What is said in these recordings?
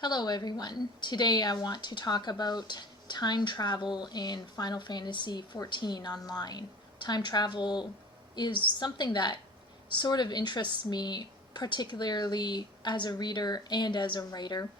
Hello everyone. Today I want to talk about time travel in Final Fantasy XIV Online. Time travel is something that sort of interests me, particularly as a reader and as a writer.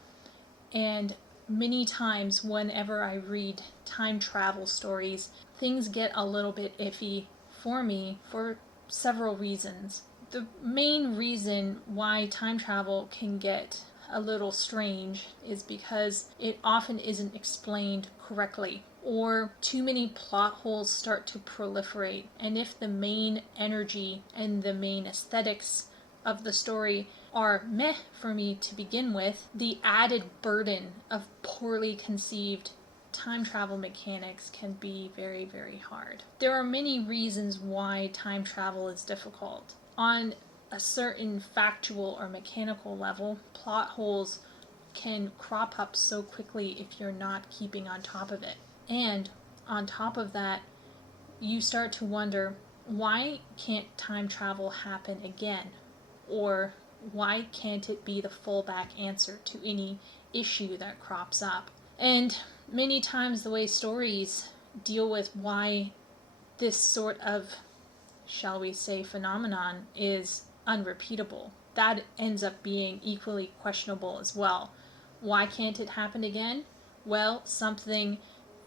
And many times whenever I read time travel stories, things get a little bit iffy for me for several reasons. The main reason why time travel can get a little strange is because it often isn't explained correctly, or too many plot holes start to proliferate. And if the main energy and the main aesthetics of the story are meh for me to begin with, the added burden of poorly conceived time travel mechanics can be very, very hard. There are many reasons why time travel is difficult. On a certain factual or mechanical level, plot holes can crop up so quickly if you're not keeping on top of it. And on top of that, you start to wonder, why can't time travel happen again? Or why can't it be the fallback answer to any issue that crops up? And many times the way stories deal with why this sort of, shall we say, phenomenon is unrepeatable, that ends up being equally questionable as well. Why can't it happen again? Well, something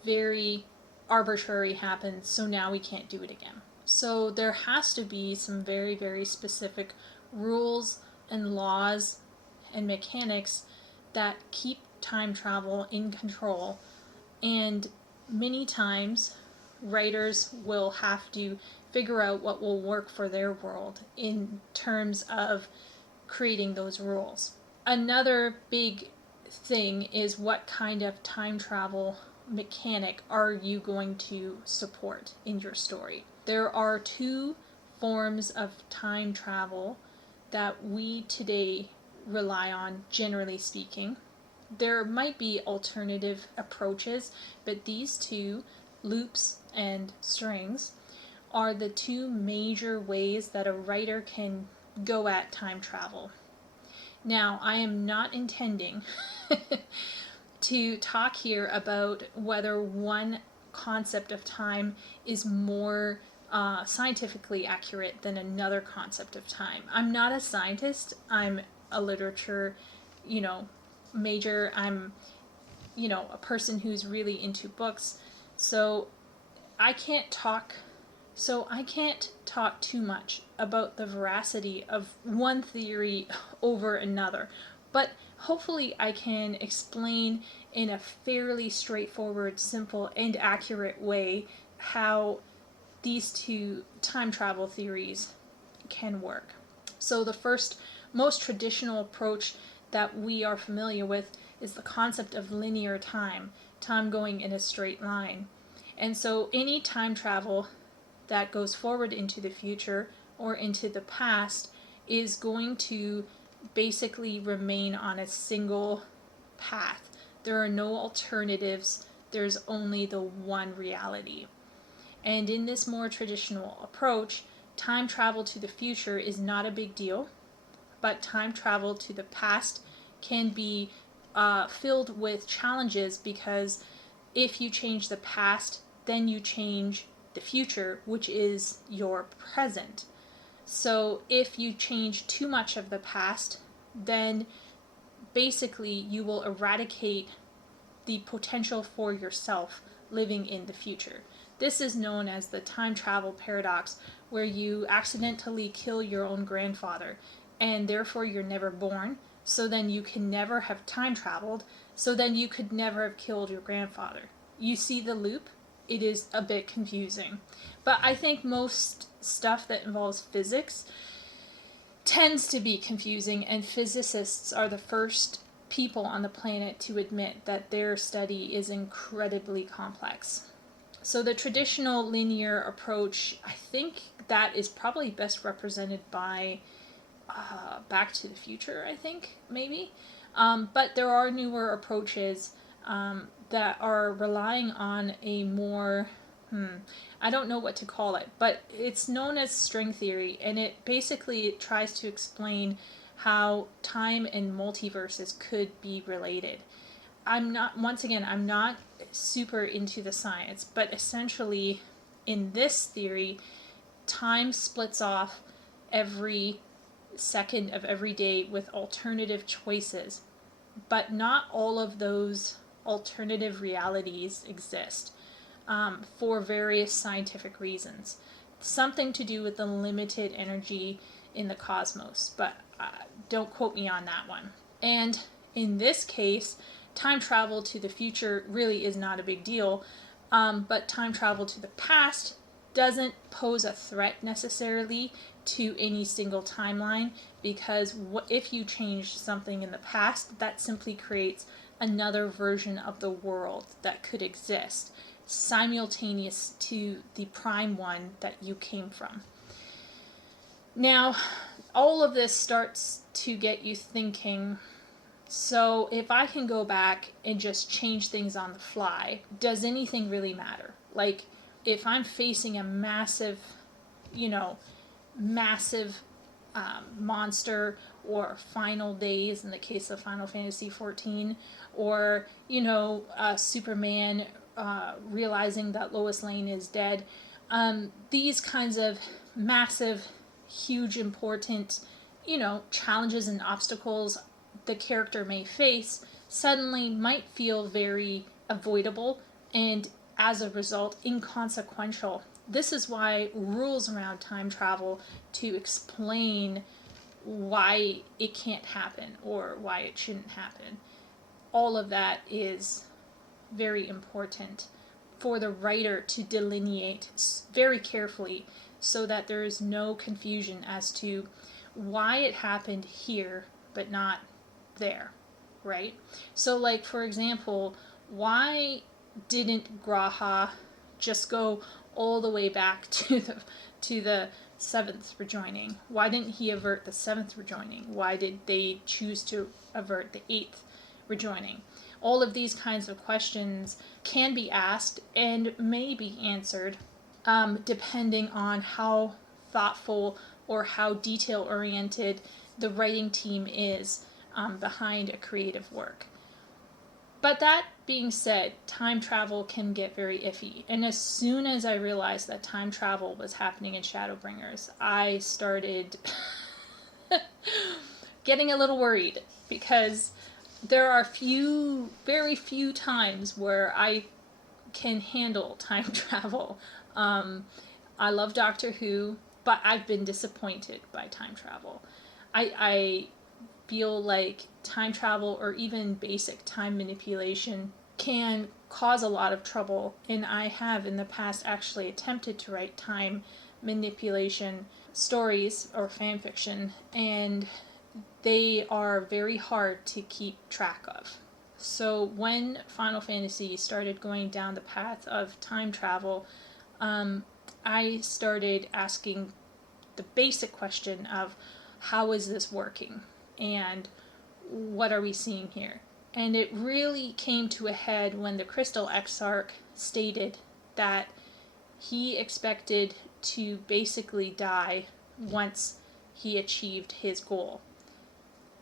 very arbitrary happens, so now we can't do it again. So there has to be some very, very specific rules and laws and mechanics that keep time travel in control. And many times writers will have to figure out what will work for their world in terms of creating those rules. Another big thing is, what kind of time travel mechanic are you going to support in your story? There are two forms of time travel that we today rely on, generally speaking. There might be alternative approaches, but these two, loops and strings, are the two major ways that a writer can go at time travel. Now, I am not intending to talk here about whether one concept of time is more scientifically accurate than another concept of time. I'm not a scientist. I'm a literature, major. I'm, a person who's really into books. So I can't talk too much about the veracity of one theory over another, but hopefully I can explain in a fairly straightforward, simple, and accurate way how these two time travel theories can work. So the first, most traditional approach that we are familiar with is the concept of linear time, time going in a straight line. And so any time travel that goes forward into the future or into the past is going to basically remain on a single path. There are no alternatives. There's only the one reality. And in this more traditional approach, time travel to the future is not a big deal, but time travel to the past can be filled with challenges, because if you change the past, then you change the future, which is your present. So if you change too much of the past, then basically you will eradicate the potential for yourself living in the future. This is known as the time travel paradox, where you accidentally kill your own grandfather, and therefore you're never born, so then you can never have time traveled, so then you could never have killed your grandfather. You see the loop? It is a bit confusing. But I think most stuff that involves physics tends to be confusing, and physicists are the first people on the planet to admit that their study is incredibly complex. So the traditional linear approach, I think that is probably best represented by Back to the Future, I think, maybe. But there are newer approaches that are relying on a more, I don't know what to call it, but it's known as string theory, and it basically tries to explain how time and multiverses could be related. I'm not super into the science, but essentially in this theory, time splits off every second of every day with alternative choices, but not all of those alternative realities exist, for various scientific reasons. Something to do with the limited energy in the cosmos, but don't quote me on that one. And in this case, time travel to the future really is not a big deal, but time travel to the past doesn't pose a threat necessarily to any single timeline, because if you change something in the past, that simply creates another version of the world that could exist simultaneous to the prime one that you came from. Now, all of this starts to get you thinking, so if I can go back and just change things on the fly, does anything really matter? Like, if I'm facing a massive monster, or final days in the case of Final Fantasy XIV, or Superman realizing that Lois Lane is dead, these kinds of massive, huge, important challenges and obstacles the character may face suddenly might feel very avoidable and as a result inconsequential. This is why rules around time travel to explain why it can't happen or why it shouldn't happen, all of that is very important for the writer to delineate very carefully so that there is no confusion as to why it happened here but not there, right? So, like, for example, why didn't Graha just go all the way back to the seventh rejoining? Why didn't he avert the seventh rejoining? Why did they choose to avert the eighth rejoining? All of these kinds of questions can be asked and may be answered, depending on how thoughtful or how detail oriented the writing team is behind a creative work. But that being said, time travel can get very iffy. And as soon as I realized that time travel was happening in Shadowbringers, I started getting a little worried, because there are very few times where I can handle time travel. I love Doctor Who, but I've been disappointed by time travel. I feel like time travel, or even basic time manipulation, can cause a lot of trouble, and I have in the past actually attempted to write time manipulation stories or fan fiction, and they are very hard to keep track of. So when Final Fantasy started going down the path of time travel, I started asking the basic question of, how is this working? And what are we seeing here? And it really came to a head when the Crystal Exarch stated that he expected to basically die once he achieved his goal.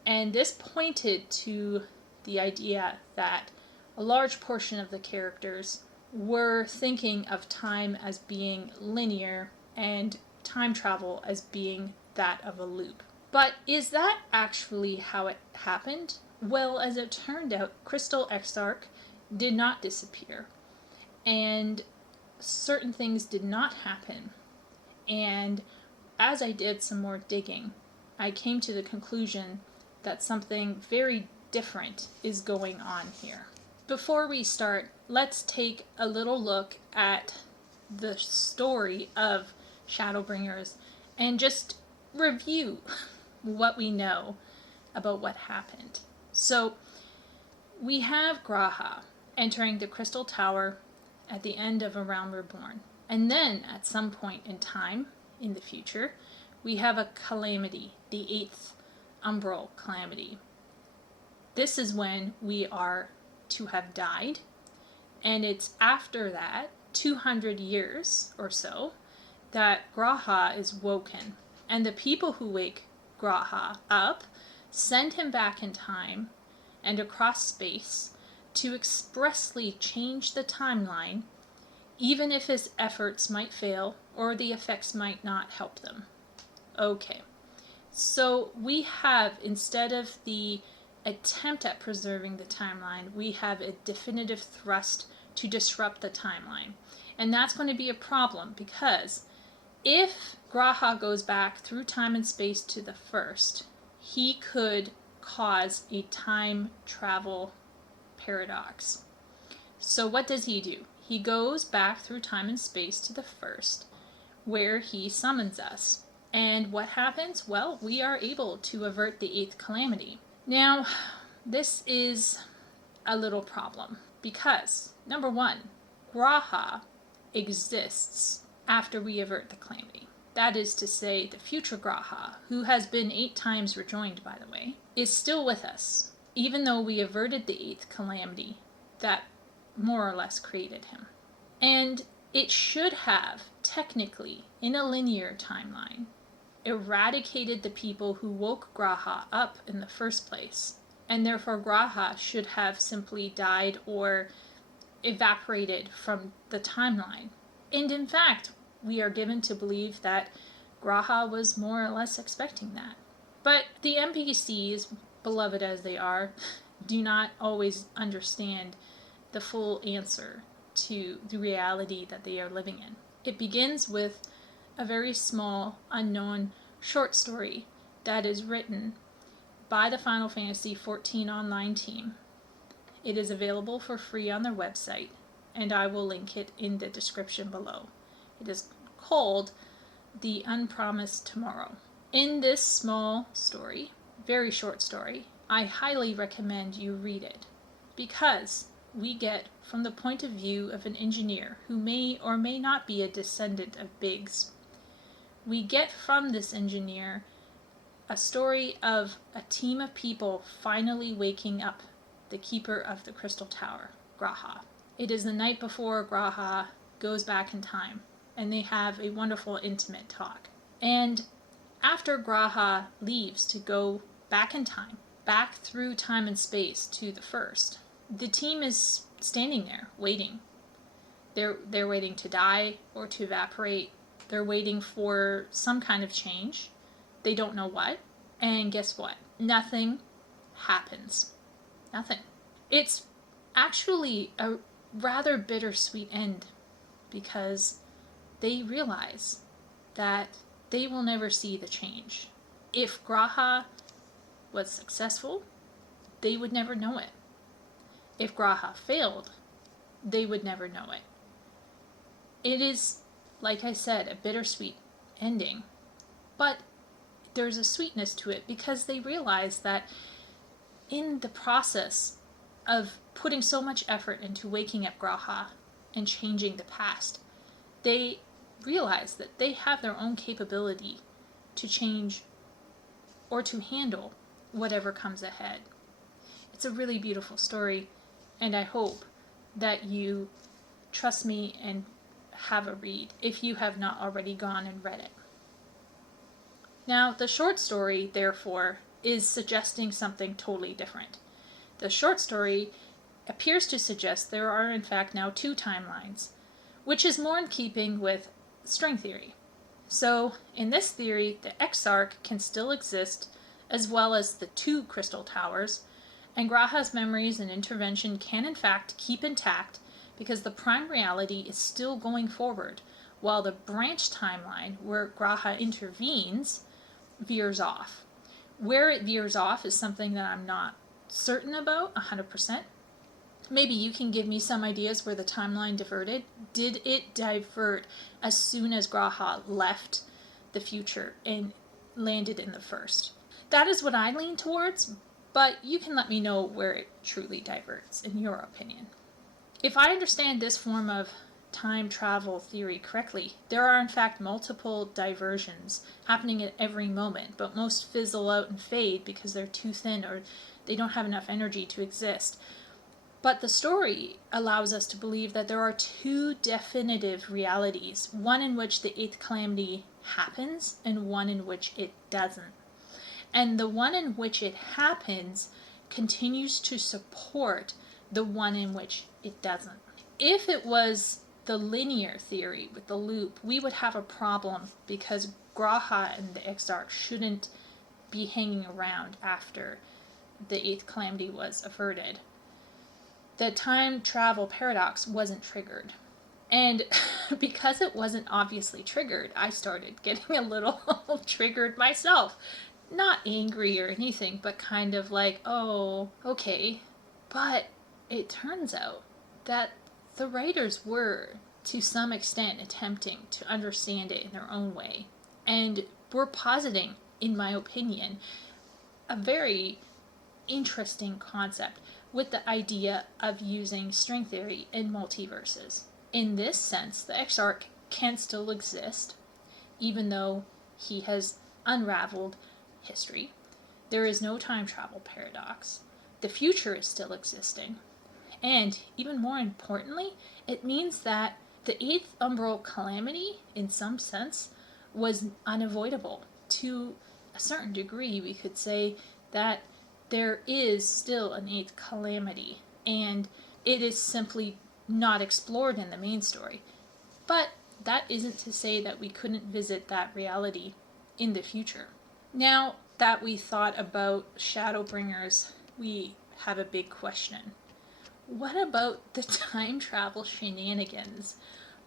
And this pointed to the idea that a large portion of the characters were thinking of time as being linear and time travel as being that of a loop. But is that actually how it happened? Well, as it turned out, Crystal Exarch did not disappear, and certain things did not happen. And as I did some more digging, I came to the conclusion that something very different is going on here. Before we start, let's take a little look at the story of Shadowbringers and just review what we know about what happened. So, we have Graha entering the Crystal Tower at the end of A Realm Reborn. And then, at some point in time, in the future, we have a calamity, the 8th Umbral Calamity. This is when we are to have died, and it's after that, 200 years or so, that Graha is woken. And the people who wake Graha up send him back in time and across space to expressly change the timeline, even if his efforts might fail or the effects might not help them. Okay, so we have, instead of the attempt at preserving the timeline, we have a definitive thrust to disrupt the timeline. And that's going to be a problem, because if Graha goes back through time and space to the first, he could cause a time travel paradox. So what does he do? He goes back through time and space to the first, where he summons us. And what happens? Well, we are able to avert the 8th calamity. Now, this is a little problem, because, number one, Graha exists after we avert the calamity. That is to say, the future Graha, who has been 8 times rejoined, by the way, is still with us, even though we averted the 8th calamity that more or less created him. And it should have, technically, in a linear timeline, eradicated the people who woke Graha up in the first place, and therefore Graha should have simply died or evaporated from the timeline. And in fact, we are given to believe that Graha was more or less expecting that. But the NPCs, beloved as they are, do not always understand the full answer to the reality that they are living in. It begins with a very small, unknown short story that is written by the Final Fantasy XIV online team. It is available for free on their website, and I will link it in the description below. It is called The Unpromised Tomorrow. In this small story, very short story, I highly recommend you read it, because we get from the point of view of an engineer who may or may not be a descendant of Biggs. We get from this engineer a story of a team of people finally waking up the keeper of the Crystal Tower, Graha. It is the night before Graha goes back in time, and they have a wonderful intimate talk. And after Graha leaves to go back in time, back through time and space to the first, the team is standing there waiting. They're waiting to die or to evaporate. They're waiting for some kind of change. They don't know what. And guess what? Nothing happens. Nothing. It's actually a rather bittersweet end, because they realize that they will never see the change. If Graha was successful, they would never know it. If Graha failed, they would never know it. It is, like I said, a bittersweet ending, but there's a sweetness to it, because they realize that in the process of putting so much effort into waking up Graha and changing the past, they realize that they have their own capability to change or to handle whatever comes ahead. It's a really beautiful story, and I hope that you trust me and have a read if you have not already gone and read it. Now, the short story, therefore, is suggesting something totally different. The short story appears to suggest there are in fact now 2 timelines, which is more in keeping with string theory. So, in this theory, the Exarch can still exist, as well as the 2 crystal towers, and Graha's memories and intervention can in fact keep intact, because the prime reality is still going forward, while the branch timeline, where Graha intervenes, veers off. Where it veers off is something that I'm not certain about 100%. Maybe you can give me some ideas where the timeline diverted. Did it divert as soon as Graha left the future and landed in the first? That is what I lean towards, but you can let me know where it truly diverts, in your opinion. If I understand this form of time travel theory correctly, there are in fact multiple diversions happening at every moment, but most fizzle out and fade because they're too thin or they don't have enough energy to exist. But the story allows us to believe that there are 2 definitive realities, one in which the 8th calamity happens and one in which it doesn't. And the one in which it happens continues to support the one in which it doesn't. If it was the linear theory with the loop, we would have a problem because Graha and the Exarch shouldn't be hanging around after the eighth calamity was averted. The time travel paradox wasn't triggered. And because it wasn't obviously triggered, I started getting a little triggered myself. Not angry or anything, but kind of like, oh, okay. But it turns out that the writers were, to some extent, attempting to understand it in their own way. And were positing, in my opinion, a very interesting concept with the idea of using string theory in multiverses. In this sense, the Exarch can still exist, even though he has unraveled history. There is no time travel paradox. The future is still existing. And even more importantly, it means that the eighth umbral calamity, in some sense, was unavoidable. To a certain degree, we could say that there is still an eighth calamity, and it is simply not explored in the main story. But that isn't to say that we couldn't visit that reality in the future. Now that we thought about Shadowbringers, we have a big question. What about the time travel shenanigans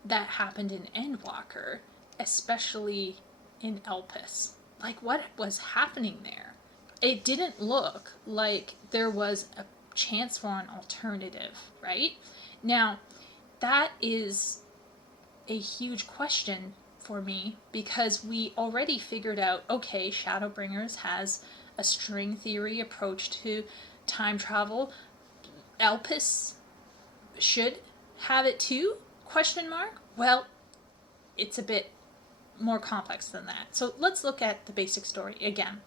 that happened in Endwalker, especially in Elpis? Like, what was happening there? It didn't look like there was a chance for an alternative, right? Now, that is a huge question for me because we already figured out, okay, Shadowbringers has a string theory approach to time travel. Elpis should have it too? ? Well, it's a bit more complex than that. So let's look at the basic story again.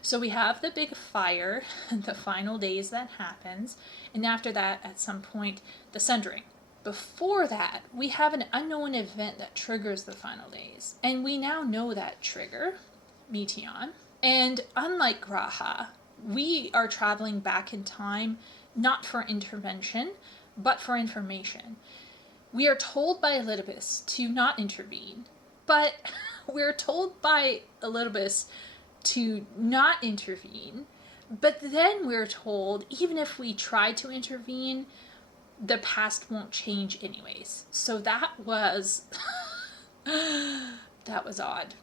So we have the big fire, the final days that happens, and after that, at some point, the sundering. Before that, we have an unknown event that triggers the final days. And we now know that trigger, Meteon. And unlike Graha, we are traveling back in time, not for intervention, but for information. We are told by Elidibus to not intervene, but we're told by Elidibus to not intervene, but then we're told, even if we try to intervene, the past won't change anyways. So that was that was odd.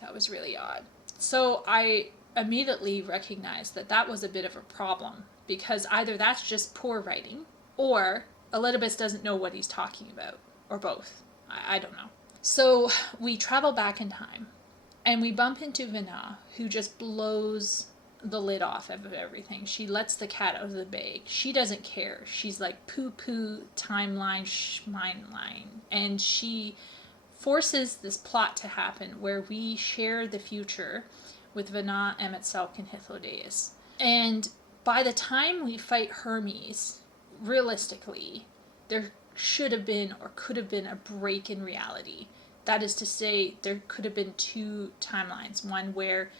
That was really odd. So I immediately recognized that that was a bit of a problem, because either that's just poor writing, or Elidibus doesn't know what he's talking about, or both. I don't know. So we travel back in time, and we bump into Vina, who just blows the lid off of everything. She lets the cat out of the bag. She doesn't care. She's like, poo-poo, timeline, schmineline. And she forces this plot to happen where we share the future with Vina, Emet-Selch, and Hythlodaeus. And by the time we fight Hermes, realistically, there should have been or could have been a break in reality. That is to say, there could have been two timelines. One where,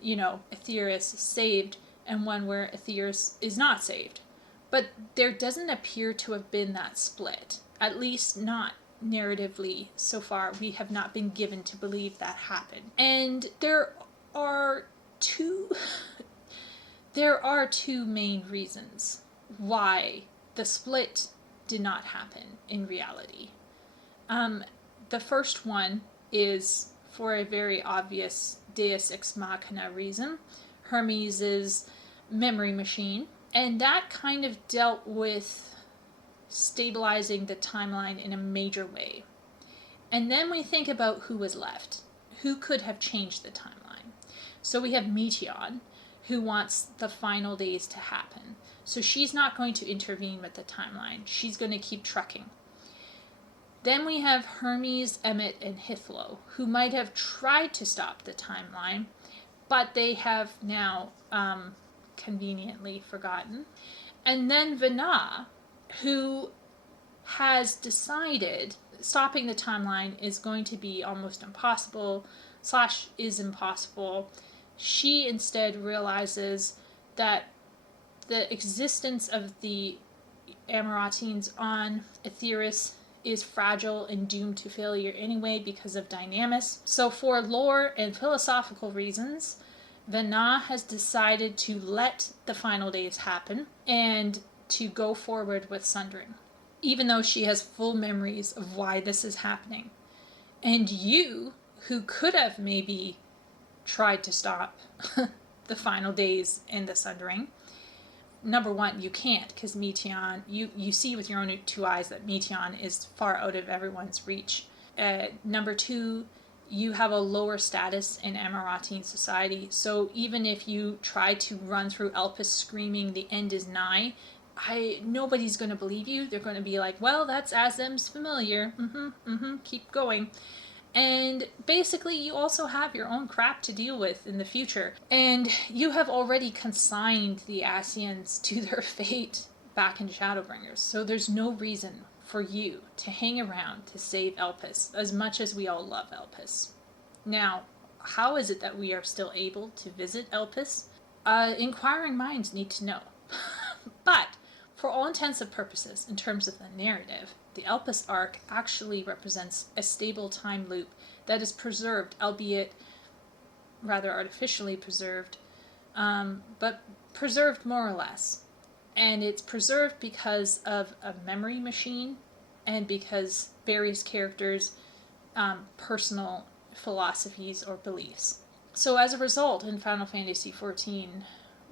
Aetherius is saved, and one where Aetherius is not saved. But there doesn't appear to have been that split. At least not narratively so far. We have not been given to believe that happened. And there are two main reasons why the split did not happen in reality. The first one is for a very obvious Deus Ex Machina reason, Hermes' memory machine, and that kind of dealt with stabilizing the timeline in a major way. And then we think about who was left, who could have changed the timeline. So we have Meteon, who wants the final days to happen. So she's not going to intervene with the timeline. She's going to keep trucking. Then we have Hermes, Emmet, and Hythlo, who might have tried to stop the timeline, but they have now conveniently forgotten. And then Vina, who has decided stopping the timeline is going to be almost impossible, / is impossible, she instead realizes that the existence of the Amaratines on Aetheris is fragile and doomed to failure anyway because of Dynamis. So for lore and philosophical reasons, Vana has decided to let the final days happen and to go forward with Sundering, even though she has full memories of why this is happening. And you, who could have maybe tried to stop the final days and the Sundering, number one, you can't, because Meteion, you see with your own two eyes that Meteion is far out of everyone's reach. Number two, you have a lower status in Amaratine society, so even if you try to run through Elpis screaming the end is nigh, nobody's going to believe you. They're going to be like, well, that's Azem's familiar. Keep going. And basically, you also have your own crap to deal with in the future. And you have already consigned the Ascians to their fate back in Shadowbringers. So there's no reason for you to hang around to save Elpis, as much as we all love Elpis. Now, how is it that we are still able to visit Elpis? Inquiring minds need to know. But for all intents and purposes, in terms of the narrative, the Elpis arc actually represents a stable time loop that is preserved, albeit rather artificially preserved, but preserved more or less. And it's preserved because of a memory machine and because various characters' personal philosophies or beliefs. So as a result, in Final Fantasy XIV,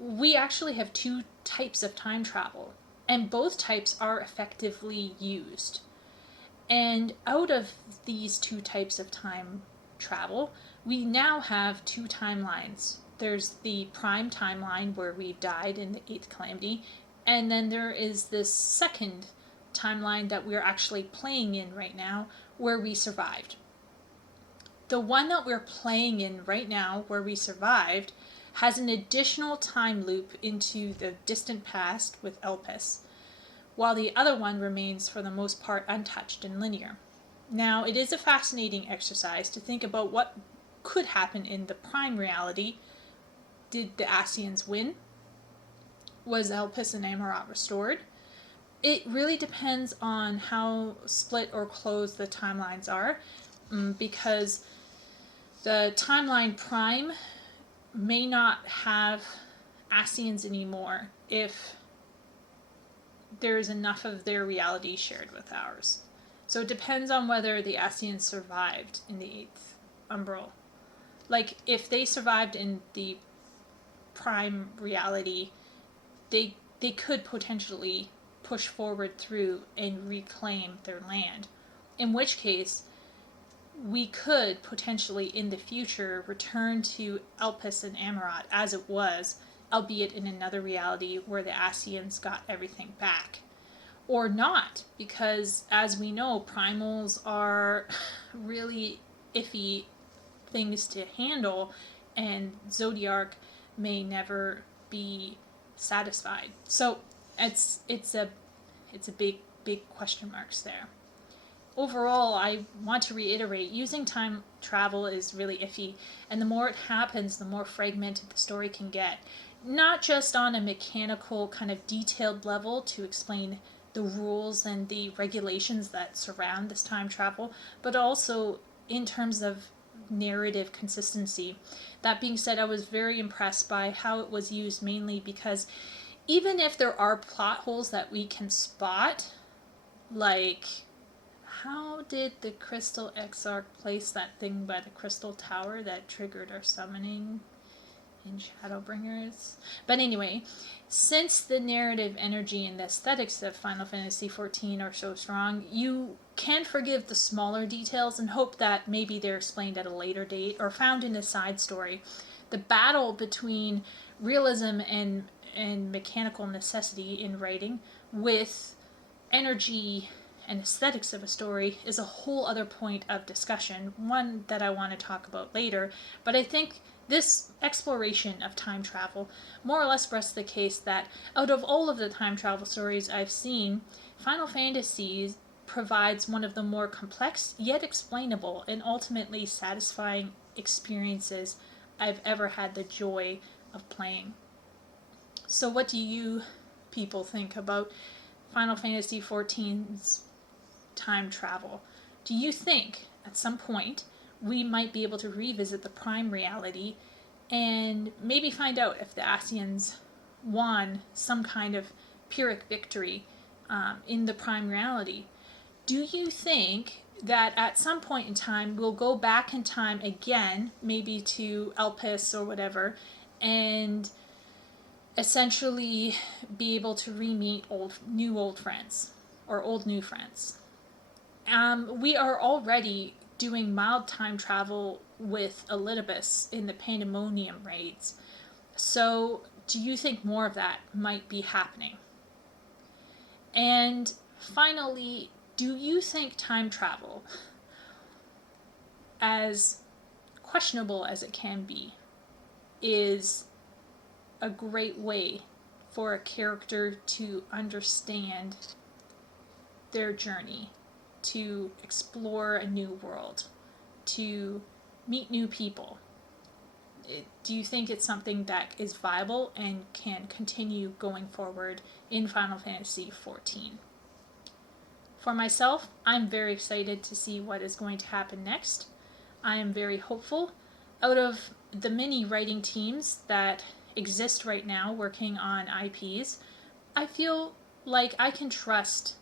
we actually have two types of time travel. And both types are effectively used. And out of these two types of time travel, we now have two timelines. There's the prime timeline where we died in the 8th Calamity, and then there is this second timeline that we're actually playing in right now where we survived. The one that we're playing in right now where we survived has an additional time loop into the distant past with Elpis, while the other one remains for the most part untouched and linear. Now, it is a fascinating exercise to think about what could happen in the prime reality. Did the Ascians win? Was Elpis and Amarat restored? It really depends on how split or closed the timelines are, because the timeline prime may not have Ascians anymore if there's enough of their reality shared with ours. So it depends on whether the Ascians survived in the 8th Umbral. Like, if they survived in the prime reality, they could potentially push forward through and reclaim their land. In which case, we could potentially in the future return to Elpis and Amarat as it was, albeit in another reality where the Ascians got everything back. Or not, because as we know, primals are really iffy things to handle, and Zodiark may never be satisfied. So it's a big question marks there. Overall, I want to reiterate, using time travel is really iffy, and the more it happens, the more fragmented the story can get. Not just on a mechanical kind of detailed level to explain the rules and the regulations that surround this time travel, but also in terms of narrative consistency. That being said, I was very impressed by how it was used, mainly because even if there are plot holes that we can spot, like how did the Crystal Exarch place that thing by the Crystal Tower that triggered our summoning in Shadowbringers? But anyway, since the narrative energy and the aesthetics of Final Fantasy XIV are so strong, you can forgive the smaller details and hope that maybe they're explained at a later date or found in a side story. The battle between realism and mechanical necessity in writing with energy and aesthetics of a story is a whole other point of discussion, one that I want to talk about later. But I think this exploration of time travel more or less rests the case that out of all of the time travel stories I've seen, Final Fantasy provides one of the more complex yet explainable and ultimately satisfying experiences I've ever had the joy of playing. So what do you people think about Final Fantasy XIV's time travel? Do you think at some point we might be able to revisit the Prime reality and maybe find out if the Ascians won some kind of Pyrrhic victory in the Prime reality? Do you think that at some point in time we'll go back in time again, maybe to Elpis or whatever, and essentially be able to re-meet old friends or old new friends? We are already doing mild time travel with Elidibus in the Pandemonium raids. So do you think more of that might be happening? And finally, do you think time travel, as questionable as it can be, is a great way for a character to understand their journey, to explore a new world, to meet new people? Do you think it's something that is viable and can continue going forward in Final Fantasy XIV? For myself, I'm very excited to see what is going to happen next. I am very hopeful. Out of the many writing teams that exist right now working on IPs, I feel like I can trust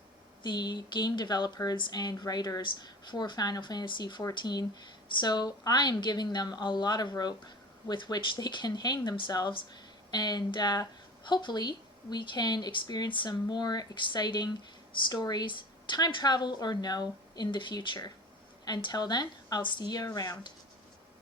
the game developers and writers for Final Fantasy XIV, so I am giving them a lot of rope with which they can hang themselves, and hopefully we can experience some more exciting stories, time travel or no, in the future. Until then, I'll see you around.